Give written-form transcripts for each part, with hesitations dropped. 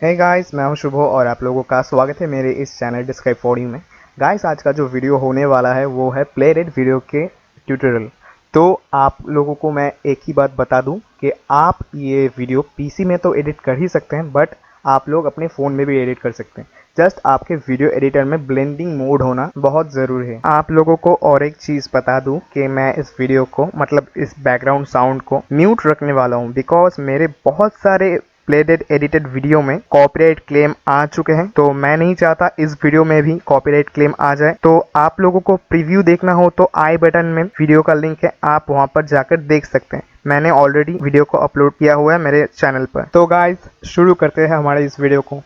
Hey guys, मैं हूं शुभो और आप लोगों का स्वागत है मेरे इस चैनल डिस्क्राइब फॉर यू में। गाइस, आज का जो वीडियो होने वाला है वो है प्ले डेट वीडियो के ट्यूटोरियल। तो आप लोगों को मैं एक ही बात बता दूं कि आप ये वीडियो पीसी में तो एडिट कर ही सकते हैं, बट आप लोग अपने फ़ोन में भी एडिट कर सकते हैं। जस्ट आपके वीडियो एडिटर में ब्लेंडिंग मोड होना बहुत ज़रूरी है। आप लोगों को और एक चीज़ बता दूं कि मैं इस वीडियो को मतलब इस बैकग्राउंड साउंड को म्यूट रखने वाला हूं, बिकॉज मेरे बहुत सारे प्लेडेट एडिटेड वीडियो में कॉपीराइट क्लेम आ चुके हैं। तो मैं नहीं चाहता इस वीडियो में भी कॉपीराइट क्लेम आ जाए। तो आप लोगों को प्रीव्यू देखना हो तो आई बटन में वीडियो का लिंक है, आप वहां पर जाकर देख सकते हैं। मैंने ऑलरेडी वीडियो को अपलोड किया हुआ है मेरे चैनल पर। तो गाइस, शुरू करते हैं हमारे इस वीडियो को।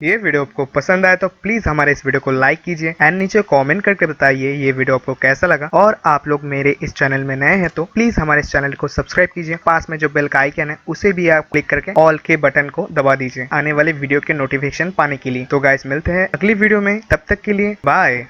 ये वीडियो आपको पसंद आया तो प्लीज हमारे इस वीडियो को लाइक कीजिए एंड नीचे कमेंट करके बताइए ये वीडियो आपको कैसा लगा। और आप लोग मेरे इस चैनल में नए हैं तो प्लीज हमारे इस चैनल को सब्सक्राइब कीजिए। पास में जो बेल का आइकन है उसे भी आप क्लिक करके ऑल के बटन को दबा दीजिए आने वाले वीडियो के नोटिफिकेशन पाने के लिए। तो गाइस मिलते हैं अगली वीडियो में, तब तक के लिए बाय।